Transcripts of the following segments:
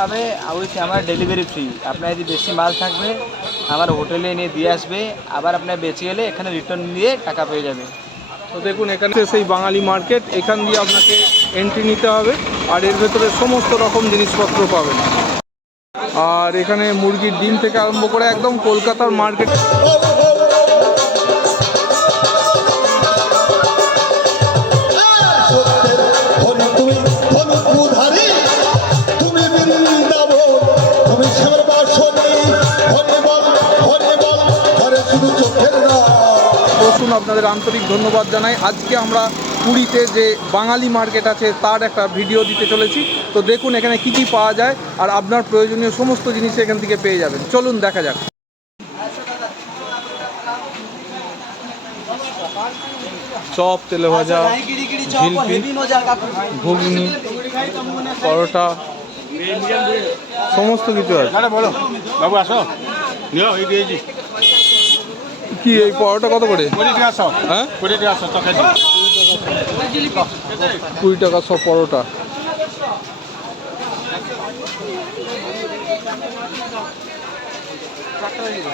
পাবে হচ্ছে আমার ডেলিভারি ফ্রি আপনার যদি বেশি মাল থাকবে, আমার হোটেলে এনে দিয়ে আসবে, আবার আপনার বেঁচে গেলে এখানে রিটার্ন দিয়ে টাকা পেয়ে যাবে। তো দেখুন, এখানে সেই বাঙালি মার্কেট এখান দিয়ে আপনাকে এন্ট্রি নিতে হবে, আর এর ভেতরে সমস্ত রকম জিনিসপত্র পাবেন। আর এখানে মুরগির ডিম থেকে আরম্ভ করে একদম কলকাতার মার্কেট তুমি বাসনী বল হরি বল ঘরে শুধু চোখের বসুন আপনাদের আন্তরিক ধন্যবাদ জানাই। আজকে আমরা পুরীতে যে বাঙালি মার্কেট আছে তার একটা ভিডিও দিতে চলেছি। তো দেখুন এখানে কি কি পাওয়া যায় আর আপনার প্রয়োজনীয় সমস্ত জিনিস এখান থেকে পেয়ে যাবেন। চলুন দেখা যাক। চপ তেলে ভাজা ঝিলপি ঘুগনি পরোটা। সমস্ত কিছু আছে। বলো। বাবু আসো। দিয়েছি কি এই পরোটা কত করে? হ্যাঁ? কুড়ি টাকা সব পরোটা।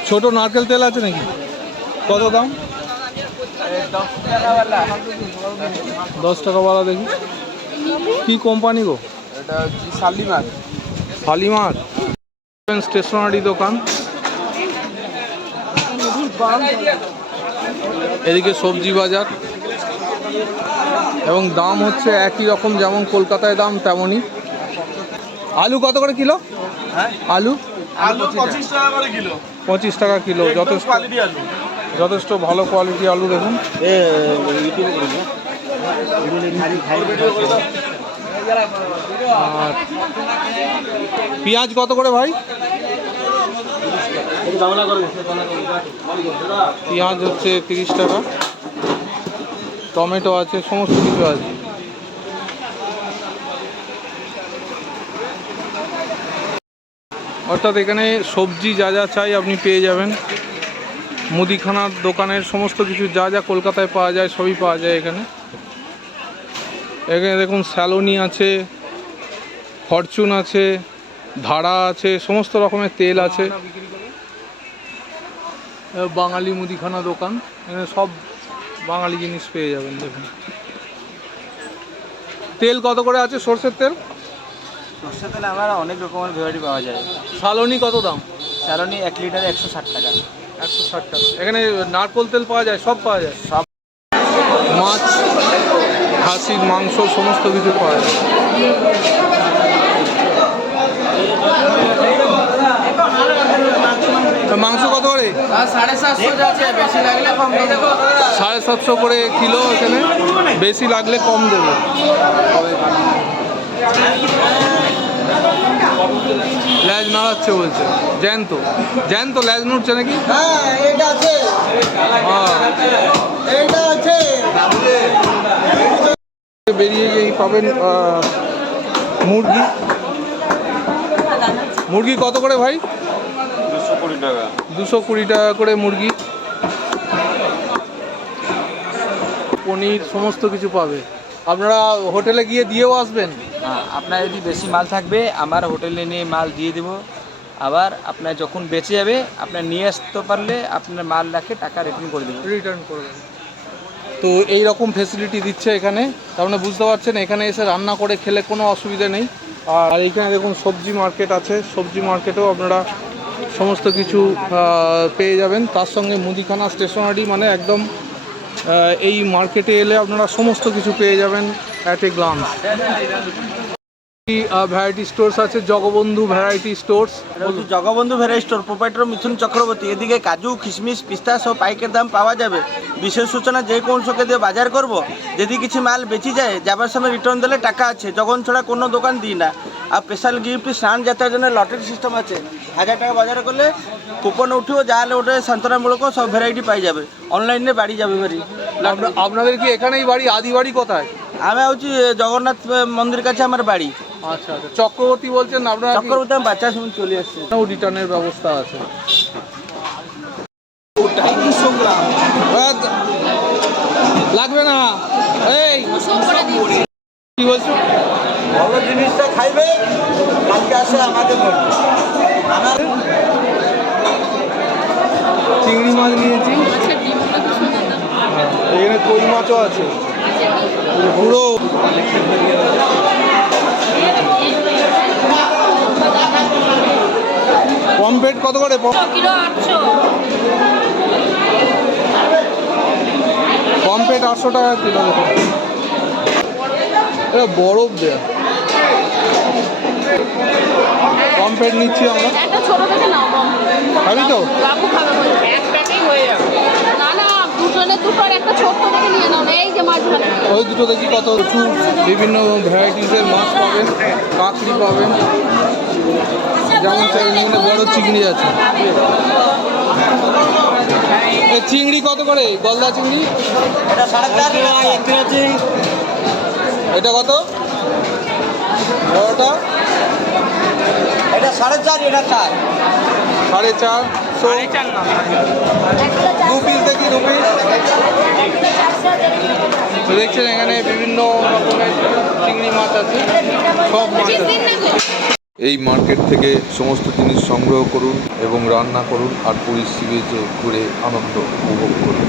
ছোট নারকেল তেল আছে নাকি? কত দাম? দশ টাকাওয়ালা দেখি। কি কোম্পানি গো? এটা হচ্ছে শালিমার। শালিমার? স্টেশনারি দোকান। এদিকে সবজি বাজার। এবং দাম হচ্ছে একই রকম যেমন কলকাতায় দাম তেমনই। আলু কত করে কিলো? আলু? আলু পঁচিশ টাকা করে কিলো। পঁচিশ টাকা কিলো। যথেষ্ট যথেষ্ট ভালো কোয়ালিটি আলু দেখুন। আর পেঁয়াজ কত করে ভাই? পেঁয়াজ হচ্ছে তিরিশ টাকা। টমেটো আছে, সমস্ত কিছু আছে। অর্থাৎ এখানে সবজি যা যা চাই আপনি পেয়ে যাবেন। মুদিখানার দোকানের সমস্ত কিছু যা যা কলকাতায় পাওয়া যায়, সবই পাওয়া যায় এখানে। এখানে দেখুন স্যালোনি আছে ফরচুন আছে ধারা আছে সমস্ত রকমের তেল আছে। বাঙালি মুদিখানা দোকান এখানে সব বাঙালি জিনিস পেয়ে যাবেন দেখুন। তেল কত করে আছে সর্ষের তেল? সর্ষের তেল আমার অনেক রকমের ভ্যারাইটি পাওয়া যায়। সালোনি কত দাম? স্যারনি এক লিটারে একশো ষাট টাকা। একশো ষাট টাকা। এখানে নারকোল তেল পাওয়া যায় সব পাওয়া যায়? সব মাছ খাসির মাংস, সমস্ত কিছু পাওয়া যায়। মাংস কত করে? সাড়ে সাতশো করে কিলো এখানে। বেশি লাগলে কম দেবে। ল্যাজ নাড়াচ্ছে বলছে। জ্যান্ত। জ্যান্ত ল্যাজ নড়ছে নাকি? হ্যাঁ এটা আছে। বেরিয়ে গিয়ে পাবেন মুরগি। মুরগি কত করে ভাই? দুশো কুড়ি টাকা। দুশো কুড়ি টাকা করে মুরগি। পনির সমস্ত কিছু পাবে। আপনারা হোটেলে গিয়ে দিয়েও আসবেন? হ্যাঁ আপনার যদি বেশি মাল থাকবে আমার হোটেলে নিয়ে মাল দিয়ে দেবো। আবার আপনার যখন বেঁচে যাবে আপনার নিয়ে আসতে পারলে আপনার মাল রাখে টাকা রিটার্ন করে দেবো রিটার্ন করবেন তো এই রকম ফেসিলিটি দিচ্ছে এখানে। তার মানে বুঝতে পারছেন, এখানে এসে রান্না করে খেলে কোনো অসুবিধা নেই। আর এইখানে দেখুন সবজি মার্কেট আছে। সবজি মার্কেটেও আপনারা সমস্ত কিছু পেয়ে যাবেন। তার সঙ্গে মুদিখানা স্টেশনারি মানে একদম এই মার্কেটে এলে আপনারা সমস্ত কিছু পেয়ে যাবেন at a glance variety stores আছে, Jagabandhu variety stores Jagabandhu variety store proprietor Mithun Chakraborty. এদিকে কাজু কিশমিশ পিস্তা সব পাইকের দাম পাওয়া যাবে। বিশেষ সূচনা যে কোন শোকে দিয়ে বাজার করব যদি কিছু মাল বেঁচে যায় যাবার সময় রিটার্ন দিলে টাকা আছে যখন ছাড়া কোনো দোকান দিই না। আর স্পেশাল গিফট স্নান যাত্রার জন্য লটারি সিস্টেম আছে। হাজার টাকা বাজার করলে কুপন উঠিও যা হলে ওটা সান্ত্বনামূলক সব ভ্যারাইটি পাই যাবে। অনলাইনে বাড়ি যাবে বাড়ি। আপনাদের কি এখানেই বাড়ি আদি বাড়ি কোথায়? আমি হচ্ছি জগন্নাথ মন্দির কাছে আমার বাড়ি। আচ্ছা আচ্ছা। চক্রবর্তী বলছেন আপনারা চক্রবর্তী বাচ্চার সময় চলে আসছে রিটার্নের ব্যবস্থা আছে। লাগবে না। এই। কি বলছো? ভালো জিনিসটা খাইবে কালকে আসে আমাকে আমার চিংড়ি মাছ নিয়েছি। হ্যাঁ, এখানে কই মাছও আছে। পুরো। পমপেট কত করে? কিলো আটশো। পমপেট আটশো টাকা কিলো এটা বরফ দেয়া। পমপেট নিচ্ছি আমরা। খাবি তো? ওই দুটো দেখি কত প্রচুর বিভিন্ন ভ্যারাইটিসের মাছ পাবেন কাঁকড়ি পাবেন। যেমন বড় চিংড়ি আছে। চিংড়ি কত করে? গলদা চিংড়ি? এটা সাড়ে চার এটা কত? বড়টা? এটা সাড়ে চার এটা চার। সাড়ে চার। সাড়ে চার না। দু পিস দেখি দু পিস তো দেখছেন এখানে বিভিন্ন রকমের চিংড়ি মাছ আছে। সব মাছ আছে। এই মার্কেট থেকে সমস্ত জিনিস সংগ্রহ করুন এবং রান্না করুন আর পুরীর সি ঘুরে আনন্দ উপভোগ করুন।